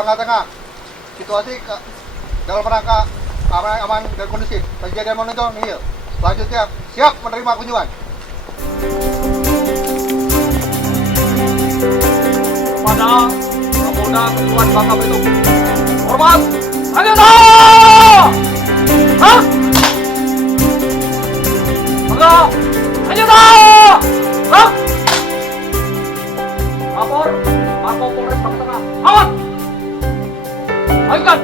Bangka Tengah. Situasi dalam rangka aman dan kondusif. Kejadian menonjol nihil. Selanjutnya siap menerima kunjungan. Kepada Kapolda Kepulauan Bangka Belitung. Hormat, Anggota! Hah? Bangka, Anggota! Hah? Lapor, Mako Polres Bangka Tengah. Aman! Lanjutkan!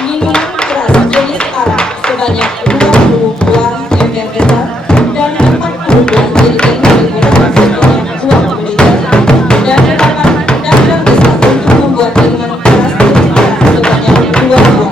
Minuman keras jenis arak sebanyak 20 buah ember besar dan 40 buah jerigen dengan sebanyak 20 liter dan 8 dangkal besar untuk membuat minuman keras jenis arak sebanyak 2 buah.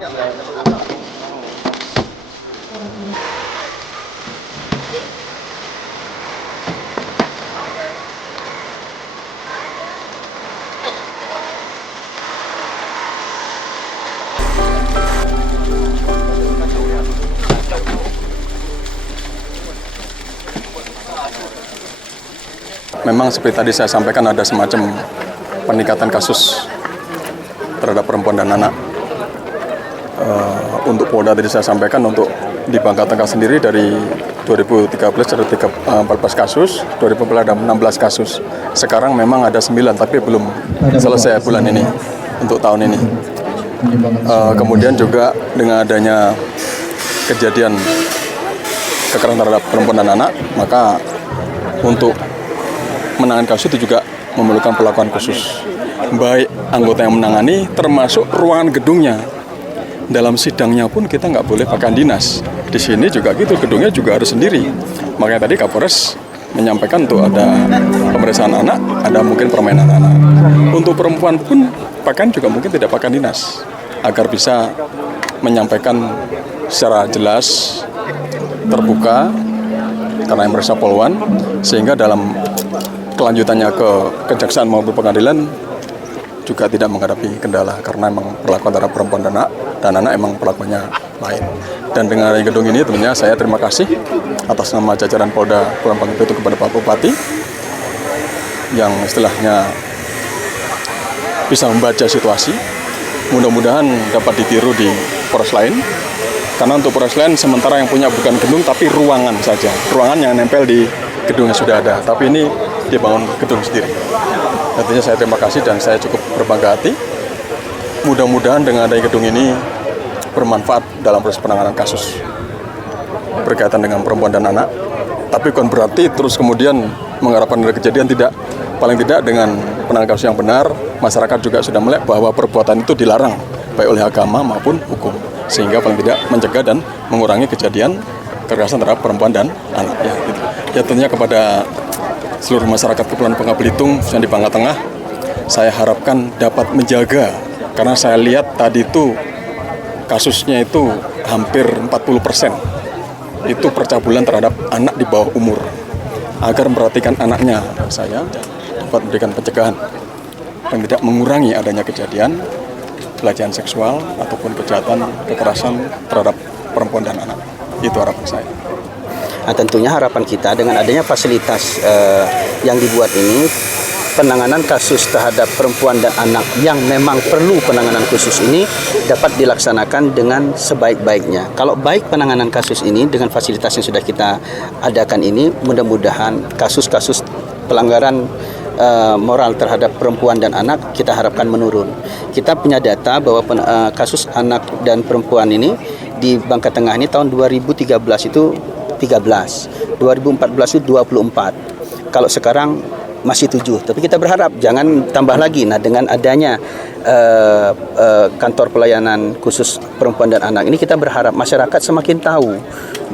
Memang seperti tadi saya sampaikan ada semacam peningkatan kasus terhadap perempuan dan anak. Untuk Polda tadi saya sampaikan untuk di Bangka Tengah sendiri dari 2013 ada 14 kasus, 2014 ada 16 kasus. Sekarang memang ada 9 tapi belum selesai bulan ini untuk tahun ini. Kemudian juga dengan adanya kejadian kekerasan terhadap perempuan dan anak, maka untuk menangani kasus itu juga memerlukan perlakuan khusus. Baik anggota yang menangani termasuk ruangan gedungnya. Dalam sidangnya pun kita nggak boleh pakaian dinas. Di sini juga gitu, gedungnya juga harus sendiri. Makanya tadi Kapolres menyampaikan untuk ada pemeriksaan anak, ada mungkin permainan anak. Untuk perempuan pun pakaian juga mungkin tidak pakaian dinas. Agar bisa menyampaikan secara jelas, terbuka, karena yang merasa Polwan, sehingga dalam kelanjutannya ke kejaksaan maupun pengadilan juga tidak menghadapi kendala karena memang perlakuan terhadap perempuan dan anak emang perlakuannya lain. Dan dengan adanya gedung ini tentunya saya terima kasih atas nama jajaran Polda Pulau Bangka Belitung kepada Pak Bupati yang istilahnya bisa membaca situasi. Mudah-mudahan dapat ditiru di Polres lain. Karena untuk Polres lain sementara yang punya bukan gedung tapi ruangan saja. Ruangan yang nempel di gedung yang sudah ada. Tapi ini dibangun gedung sendiri. Artinya saya terima kasih dan saya cukup berbangga hati. Mudah-mudahan dengan adanya gedung ini bermanfaat dalam proses penanganan kasus berkaitan dengan perempuan dan anak. Tapi bukan berarti terus kemudian mengharapkan dari kejadian, tidak. Paling tidak dengan penanganan kasus yang benar, masyarakat juga sudah melek bahwa perbuatan itu dilarang baik oleh agama maupun hukum. Sehingga paling tidak mencegah dan mengurangi kejadian kekerasan terhadap perempuan dan anak. Ya, gitu. Ya tentunya kepada seluruh masyarakat Kepulauan Bangka Belitung yang di Bangka Tengah, saya harapkan dapat menjaga, karena saya lihat tadi itu kasusnya itu hampir 40% itu percabulan terhadap anak di bawah umur. Agar memperhatikan anaknya, saya dapat memberikan pencegahan dan tidak mengurangi adanya kejadian pelecehan seksual ataupun kejahatan kekerasan terhadap perempuan dan anak. Itu harapan saya. Nah, tentunya harapan kita dengan adanya fasilitas yang dibuat ini, penanganan kasus terhadap perempuan dan anak yang memang perlu penanganan khusus ini dapat dilaksanakan dengan sebaik-baiknya. Kalau baik penanganan kasus ini dengan fasilitas yang sudah kita adakan ini, mudah-mudahan kasus-kasus pelanggaran moral terhadap perempuan dan anak kita harapkan menurun. Kita punya data bahwa kasus anak dan perempuan ini di Bangka Tengah ini tahun 2013 itu 13, 2014 itu 24. Kalau sekarang masih 7, tapi kita berharap jangan tambah lagi. Nah, dengan adanya kantor pelayanan khusus perempuan dan anak ini, kita berharap masyarakat semakin tahu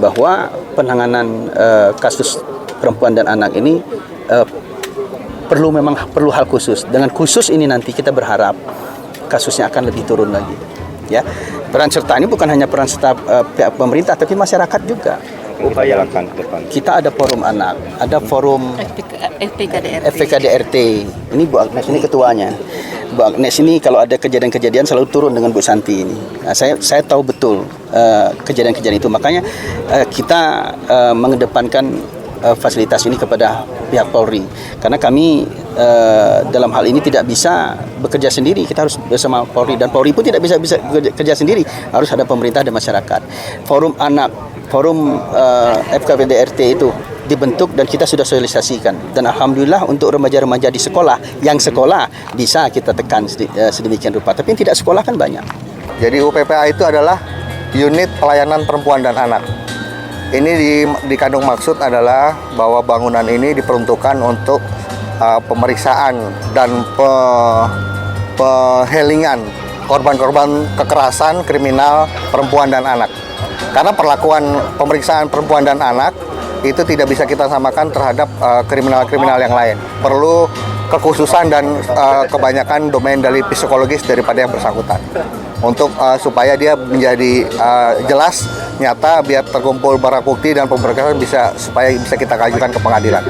bahwa penanganan kasus perempuan dan anak ini perlu hal khusus. Dengan khusus ini nanti kita berharap kasusnya akan lebih turun lagi. Ya, peran serta ini bukan hanya peran serta pihak pemerintah, tapi masyarakat juga. Upaya ke depan. Kita ada forum anak, ada forum FPKDRT. Ini Bu Agnes ini ketuanya. Bu Agnes ini kalau ada kejadian-kejadian selalu turun dengan Bu Santi ini. Nah, saya tahu betul kejadian-kejadian itu. Makanya kita mengedepankan fasilitas ini kepada pihak Polri. Karena kami dalam hal ini tidak bisa bekerja sendiri. Kita harus bersama Polri, dan Polri pun tidak bisa bekerja sendiri. Harus ada pemerintah dan masyarakat. Forum anak, forum FKPDRT itu dibentuk dan kita sudah sosialisasikan. Dan alhamdulillah untuk remaja-remaja di sekolah, yang sekolah bisa kita tekan sedemikian rupa. Tapi yang tidak sekolah kan banyak. Jadi UPPA itu adalah unit pelayanan perempuan dan anak. Ini dikandung maksud adalah bahwa bangunan ini diperuntukkan untuk pemeriksaan dan penghelingan korban-korban kekerasan kriminal perempuan dan anak. Karena perlakuan pemeriksaan perempuan dan anak itu tidak bisa kita samakan terhadap kriminal-kriminal yang lain. Perlu kekhususan dan kebanyakan domain dari psikologis daripada yang bersangkutan. Untuk supaya dia menjadi jelas, nyata, biar terkumpul barang bukti dan pemberkasan supaya bisa kita ajukan ke pengadilan.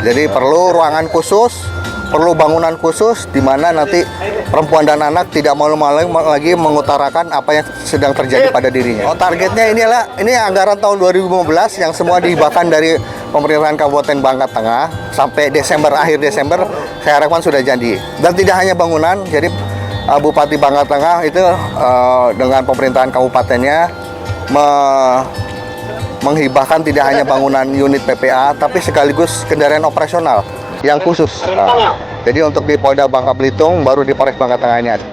Jadi perlu ruangan khusus, perlu bangunan khusus di mana nanti perempuan dan anak tidak malu-malu lagi mengutarakan apa yang sedang terjadi pada dirinya. Targetnya ini anggaran tahun 2015 yang semua dihibahkan dari pemerintahan Kabupaten Bangka Tengah sampai akhir Desember saya harapkan sudah jadi. Dan tidak hanya bangunan, jadi Bupati Bangka Tengah itu dengan pemerintahan kabupatennya menghibahkan tidak hanya bangunan unit PPA, tapi sekaligus kendaraan operasional yang khusus. Jadi untuk di Polda Bangka Belitung, baru di Polres Bangka Tengah ini ada.